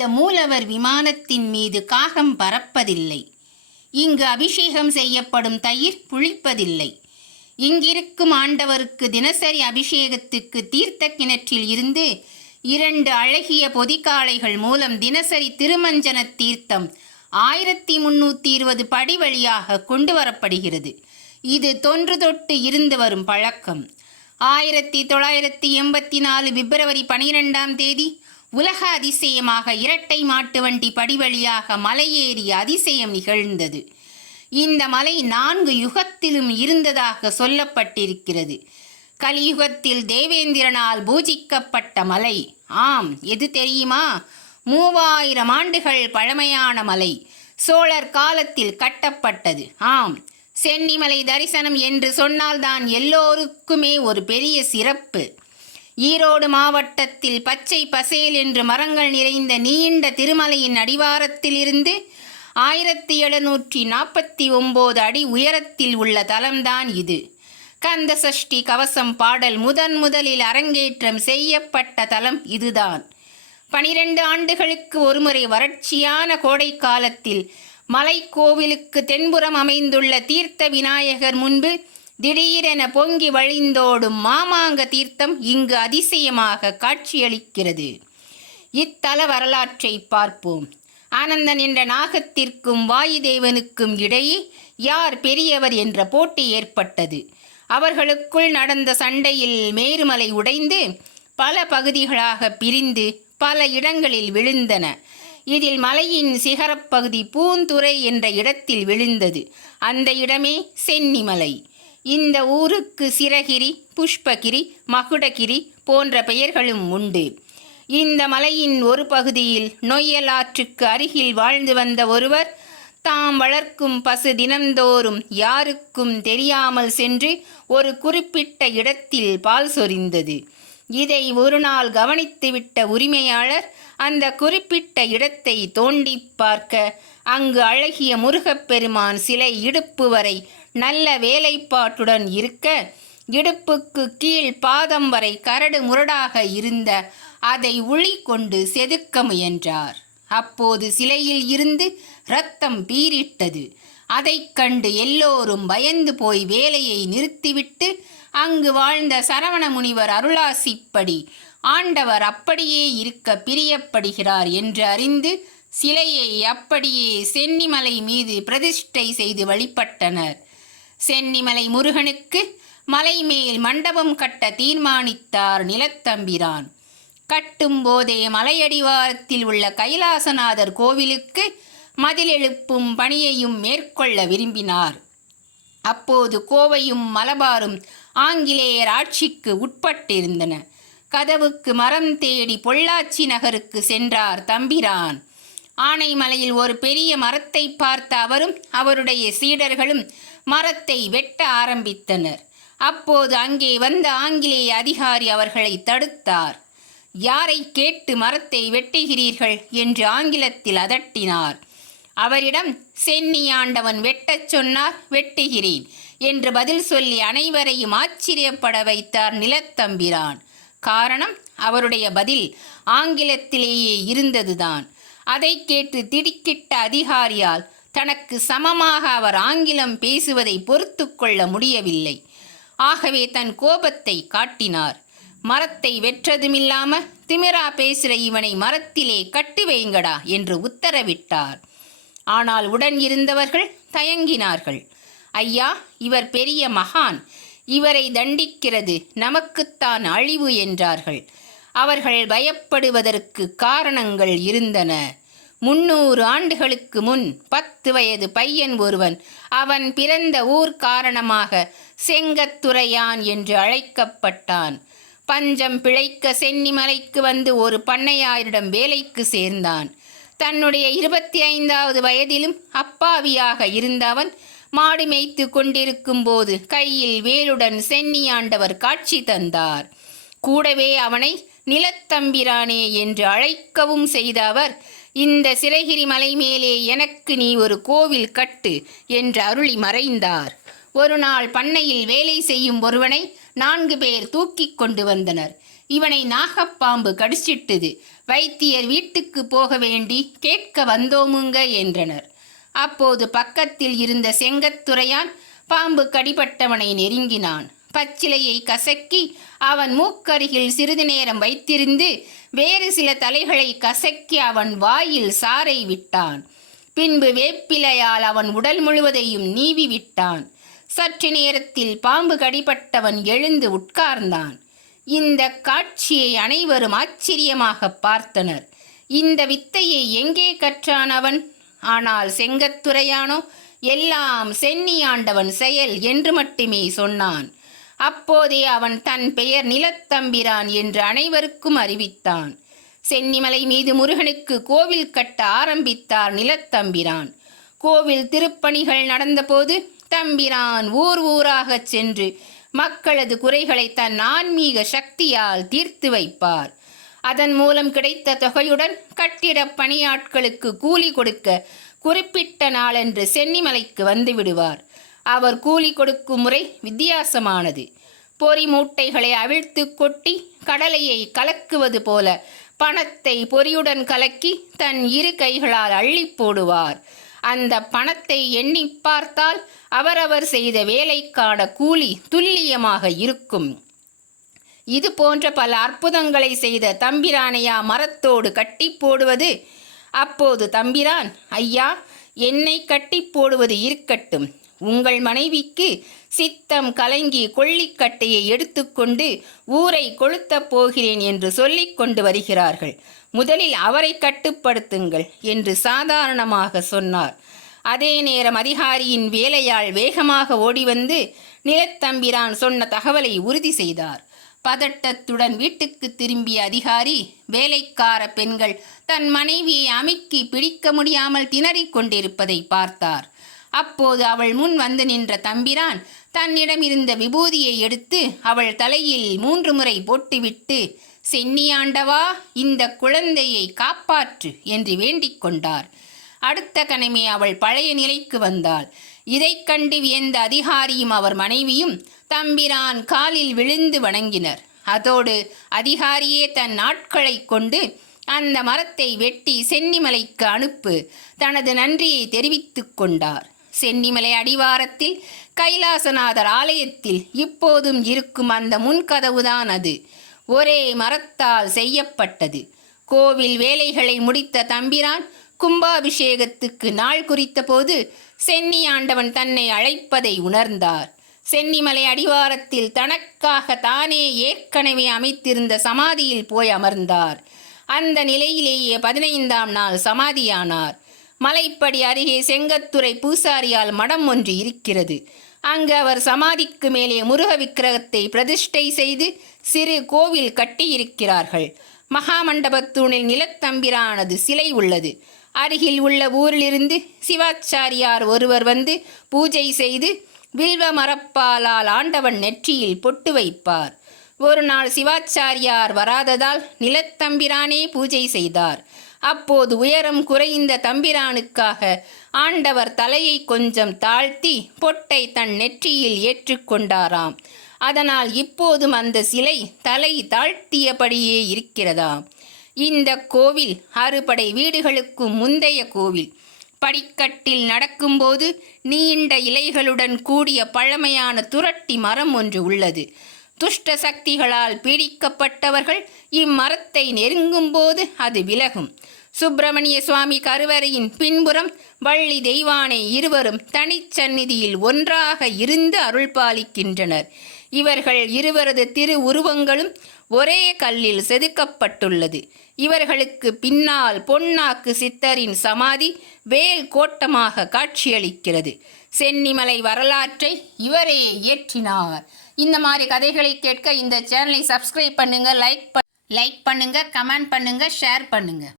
இந்த மூலவர் விமானத்தின் மீது காகம் பறப்பதில்லை. இங்கு அபிஷேகம் செய்யப்படும் தயிர் புளிப்பதில்லை. இங்கிருக்கும் ஆண்டவருக்கு தினசரி அபிஷேகத்துக்கு தீர்த்த கிணற்றில் இருந்து 2 அழகிய பொதிக்காளைகள் மூலம் தினசரி திருமஞ்சன தீர்த்தம் 1320 படி வழியாக கொண்டு வரப்படுகிறது. இது தொன்று தொட்டு இருந்து வரும் பழக்கம். 1984 பிப்ரவரி 12ஆம் தேதி உலக அதிசயமாக இரட்டை மாட்டு வண்டி படி வழியாக மலையேறி அதிசயம் நிகழ்ந்தது. இந்த மலை 4 யுகத்திலும் இருந்ததாக சொல்லப்பட்டிருக்கிறது. கலியுகத்தில் தேவேந்திரனால் பூஜிக்கப்பட்ட மலை. ஆம், எது தெரியுமா? 3000 ஆண்டுகள் பழமையான மலை. சோழர் காலத்தில் கட்டப்பட்டது. ஆம், சென்னிமலை தரிசனம் என்று சொன்னால்தான் எல்லோருக்குமே ஒரு பெரிய சிறப்பு. ஈரோடு மாவட்டத்தில் பச்சை பசேல் என்று மரங்கள் நிறைந்த நீண்ட திருமலையின் அடிவாரத்திலிருந்து 1749 அடி உயரத்தில் உள்ள தலம்தான் இது. கந்த சஷ்டி கவசம் பாடல் முதலில் அரங்கேற்றம் செய்யப்பட்ட தலம் இதுதான். 12 ஆண்டுகளுக்கு ஒருமுறை வறட்சியான கோடை காலத்தில் மலைக்கோவிலுக்கு தென்புறம் அமைந்துள்ள தீர்த்த விநாயகர் முன்பு திடீரென பொங்கி வழிந்தோடும் மாமாங்க தீர்த்தம் இங்கு அதிசயமாக காட்சியளிக்கிறது. இத்தல வரலாற்றை பார்ப்போம். ஆனந்தன் என்ற நாகத்திற்கும் வாயுதேவனுக்கும் இடையே யார் பெரியவர் என்ற போட்டி ஏற்பட்டது. அவர்களுக்குள் நடந்த சண்டையில் மேருமலை உடைந்து பல பகுதிகளாக பிரிந்து பல இடங்களில் விழுந்தன. இதில் மலையின் சிகரப்பகுதி பூந்துறை என்ற இடத்தில் விழுந்தது. அந்த இடமே சென்னிமலை. இந்த ஊருக்கு சிரகிரி, புஷ்பகிரி, மகுடகிரி போன்ற பெயர்களும் உண்டு. இந்த மலையின் ஒரு பகுதியில் நொய்யல் ஆற்றுக்கு அருகில் வாழ்ந்து வந்த ஒருவர் தாம் வளர்க்கும் பசு தினந்தோறும் யாருக்கும் தெரியாமல் சென்று ஒரு குறிப்பிட்ட இடத்தில் பால் சொரிந்தது. இதை ஒரு நாள் கவனித்துவிட்ட உரிமையாளர் அந்த குறிப்பிட்ட இடத்தை தோண்டி பார்க்க அங்கு அழகிய முருகப்பெருமான் சிலை இடுப்பு வரை நல்ல வேலைப்பாட்டுடன் இருக்க, இடுப்புக்கு கீழ் பாதம் வரை கரடு முரடாக இருந்த அதை உளி கொண்டு செதுக்க முயன்றார். அப்போது சிலையில் இருந்து இரத்தம் பீரிட்டது. அதைக் கண்டு எல்லோரும் பயந்து போய் வேலையை நிறுத்திவிட்டு அங்கு வாழ்ந்த சரவண முனிவர் அருளாசிப்படி ஆண்டவர் அப்படியே இருக்க பிரியப்படுகிறார் என்று அறிந்து சிலையை அப்படியே சென்னிமலை மீது பிரதிஷ்டை செய்து வழிபட்டனர். சென்னிமலை முருகனுக்கு மலை மேல் மண்டபம் கட்ட தீர்மானித்தார் நிலத்தம்பிரான். கட்டும் போதே மலையடிவாரத்தில் உள்ள கைலாசநாதர் கோவிலுக்கு மதில் எழுப்பும் பணியையும் மேற்கொள்ள விரும்பினார். அப்போது கோவையும் மலபாரும் ஆங்கிலேயர் ஆட்சிக்கு உட்பட்டிருந்தன. கதவுக்கு மரம் தேடி பொள்ளாச்சி நகருக்கு சென்றார் தம்பிரான். ஆனைமலையில் ஒரு பெரிய மரத்தை பார்த்த அவரும் அவருடைய சீடர்களும் மரத்தை வெட்ட ஆரம்பித்தனர். அப்போது அங்கே வந்த ஆங்கிலேய அதிகாரி அவர்களை தடுத்தார். யாரை கேட்டு மரத்தை வெட்டுகிறீர்கள் என்று ஆங்கிலத்தில் அதட்டினார். அவரிடம் சென்னி ஆண்டவன் வெட்டச் சொன்னார், வெட்டுகிறேன் என்று பதில் சொல்லி அனைவரையும் ஆச்சரியப்பட வைத்தார் நிலத்தம்பிரான். காரணம், அவருடைய பதில் ஆங்கிலத்திலேயே இருந்ததுதான். அதை கேட்டு திடுக்கிட்ட அதிகாரியால் தனக்கு சமமாக அவர் ஆங்கிலம் பேசுவதை பொறுத்து கொள்ள முடியவில்லை. ஆகவே தன் கோபத்தை காட்டினார். மரத்தை வெற்றதுமில்லாம திமிரா பேசுகிற இவனை மரத்திலே கட்டி வைங்கடா என்று உத்தரவிட்டார். ஆனால் உடன் இருந்தவர்கள் தயங்கினார்கள். ஐயா, இவர் பெரிய மகான், இவரை தண்டிக்கிறது நமக்குத்தான் அழிவு என்றார்கள். அவர்கள் பயப்படுவதற்கு காரணங்கள் இருந்தன. 300 ஆண்டுகளுக்கு முன் 10 வயது பையன் ஒருவன் அவன் பிறந்த ஊர் காரணமாக செங்கத்துரையான் என்று அழைக்கப்பட்டான். பஞ்சம் பிழைக்க சென்னிமலைக்கு வந்து ஒரு பண்ணையாரிடம் வேலைக்கு சேர்ந்தான். தன்னுடைய 25வது வயதிலும் அப்பாவியாக இருந்த அவன் மாடு மேய்த்து கொண்டிருக்கும் போது கையில் வேலுடன் சென்னியாண்டவர் காட்சி தந்தார். கூடவே அவனை நிலத்தம்பிரானே என்று அழைக்கவும் செய்த அவர், இந்த சிரகிரி மலை மேலே எனக்கு நீ ஒரு கோவில் கட்டு என்று அருளி மறைந்தார். ஒரு நாள் பண்ணையில் வேலை செய்யும் ஒருவனை 4 பேர் தூக்கி கொண்டு வந்தனர். இவனை நாகப்பாம்பு கடிச்சிட்டது. வைத்தியர் வீட்டுக்கு போக வேண்டி கேட்க வந்தோமுங்க என்றனர். அப்போது பக்கத்தில் இருந்த செங்கத்துரையான் பாம்பு கடிபட்டவனை நெருங்கினான். பச்சிலையை கசக்கி அவன் மூக்கருகில் சிறிது நேரம் வைத்திருந்து வேறு சில தலைகளை கசக்கி அவன் வாயில் சாறை விட்டான். பின்பு வேப்பிலையால் அவன் உடல் முழுவதையும் நீவி விட்டான். சற்று நேரத்தில் பாம்பு கடிபட்டவன் எழுந்து உட்கார்ந்தான். இந்த காட்சியை அனைவரும் ஆச்சரியமாக பார்த்தனர். இந்த வித்தையை எங்கே கற்றான் அவன்? ஆனால் செங்கத்துரையானோ எல்லாம் சென்னியாண்டவன் செயல் என்று மட்டுமே சொன்னான். அப்போதே அவன் தன் பெயர் நிலத்தம்பிரான் என்று அனைவருக்கும் அறிவித்தான். சென்னிமலை மீது முருகனுக்கு கோவில் கட்ட ஆரம்பித்தார் நிலத்தம்பிரான். கோவில் திருப்பணிகள் நடந்தபோது தம்பிரான் ஊர் ஊராகச் சென்று மக்களது குறைகளை தன் ஆன்மீக சக்தியால் தீர்த்து வைப்பார். அதன் மூலம் கிடைத்த தொகையுடன் கட்டிட பணியாட்களுக்கு கூலி கொடுக்க குறிப்பிட்ட நாளன்று சென்னிமலைக்கு வந்து விடுவார். அவர் கூலி கொடுக்கும் முறை வித்தியாசமானது. பொறி மூட்டைகளை அவிழ்த்து கொட்டி கடலையை கலக்குவது போல பணத்தை பொறியுடன் கலக்கி தன் இரு கைகளால் அள்ளி போடுவார். அந்த பணத்தை எண்ணி பார்த்தால் அவரவர் செய்த வேலைக்கான கூலி துல்லியமாக இருக்கும். இது போன்ற பல அற்புதங்களை செய்த தம்பிரானையா மரத்தோடு கட்டி போடுவது? அப்போது தம்பிரான், ஐயா, என்னை கட்டி போடுவது இருக்கட்டும். உங்கள் மனைவிக்கு சித்தம் கலங்கி கொள்ளிக்கட்டையை எடுத்துக்கொண்டு ஊரை கொளுத்தப் போகிறேன் என்று சொல்லிக் கொண்டு வருகிறார்கள். முதலில் அவரை கட்டுப்படுத்துங்கள் என்று சாதாரணமாக சொன்னார். அதே நேரம் அதிகாரியின் வேலையாள் வேகமாக ஓடிவந்து நிலத்தம்பிரான் சொன்ன தகவலை உறுதி செய்தார். பதட்டத்துடன் வீட்டுக்கு திரும்பிய அதிகாரி வேலைக்கார பெண்கள் தன் மனைவியை அமுக்கி பிடிக்க முடியாமல் திணறிக் கொண்டிருப்பதை பார்த்தார். அப்போது அவள் முன் வந்து நின்ற தம்பிரான் தன்னிடம் இருந்த விபூதியை எடுத்து அவள் தலையில் 3 முறை போட்டுவிட்டு, சென்னியாண்டவா, இந்த குழந்தையை காப்பாற்று என்று வேண்டிக் கொண்டார். அடுத்த கணமே அவள் பழைய நிலைக்கு வந்தாள். இதைக் கண்டு வியந்த அதிகாரியும் அவர் மனைவியும் தம்பிரான் காலில் விழுந்து வணங்கினர். அதோடு அதிகாரியே தன் ஆட்களை கொண்டு அந்த மரத்தை வெட்டி சென்னிமலைக்கு அனுப்பு தனது நன்றியை தெரிவித்து கொண்டார். சென்னிமலை அடிவாரத்தில் கைலாசநாதர் ஆலயத்தில் இப்போதும் இருக்கும் அந்த முன்கதவுதான் அது. ஒரே மரத்தால் செய்யப்பட்டது. கோவில் வேலைகளை முடித்த தம்பிரான் கும்பாபிஷேகத்துக்கு நாள் குறித்த போது சென்னியாண்டவன் தன்னை அழைப்பதை உணர்ந்தார். சென்னிமலை அடிவாரத்தில் தனக்காக தானே ஏற்கனவே அமைத்திருந்த சமாதியில் போய் அமர்ந்தார். அந்த நிலையிலேயே 15ஆம் நாள் சமாதியானார். மலைப்படி அருகே செங்கத்துரை பூசாரியால் மடம் ஒன்று இருக்கிறது. அங்கு அவர் சமாதிக்கு மேலே முருக விக்கிரகத்தை பிரதிஷ்டை செய்து சிறு கோவில் கட்டியிருக்கிறார்கள். மகாமண்டபத்தூணில் நிலத்தம்பிரானது சிலை உள்ளது. அருகில் உள்ள ஊரிலிருந்து சிவாச்சாரியார் ஒருவர் வந்து பூஜை செய்து வில்வ மரப்பாலால் ஆண்டவன் நெற்றியில் பொட்டு வைப்பார். ஒரு நாள் சிவாச்சாரியார் வராததால் நிலத்தம்பிரானே பூஜை செய்தார். அப்போது உயரம் குறைந்த தம்பிரானுக்காக ஆண்டவர் தலையை கொஞ்சம் தாழ்த்தி பொட்டை தன் நெற்றியில் ஏற்றுக்கொண்டாராம். அதனால் இப்போதும் அந்த சிலை தலை தாழ்த்தியபடியே இருக்கிறதாம். இந்த கோவில் 6 படை வீடுகளுக்கு முந்தைய கோவில். படிக்கட்டில் நடக்கும்போது நீண்ட இலைகளுடன் கூடிய பழமையான துரட்டி மரம் ஒன்று உள்ளது. துஷ்ட சக்திகளால் பீடிக்கப்பட்டவர்கள் இம்மரத்தை நெருங்கும்போது அது விலகும். சுப்பிரமணிய சுவாமி கருவறையின் பின்புறம் வள்ளி தெய்வானை இருவரும் தனிச்சந்நிதியில் ஒன்றாக இருந்து அருள்பாலிக்கின்றனர். இவர்கள் இருவரது திரு உருவங்களும் ஒரே கல்லில் செதுக்கப்பட்டுள்ளது. இவர்களுக்கு பின்னால் பொன்னாக்கு சித்தரின் சமாதி வேல் கோட்டமாக காட்சியளிக்கிறது. சென்னிமலை வரலாற்றை இவரே இயற்றினார். இந்த மாதிரி கதைகளை கேட்க இந்த சேனலை சப்ஸ்கிரைப் பண்ணுங்க, லைக் பண்ணுங்க, கமெண்ட் பண்ணுங்க, ஷேர் பண்ணுங்க.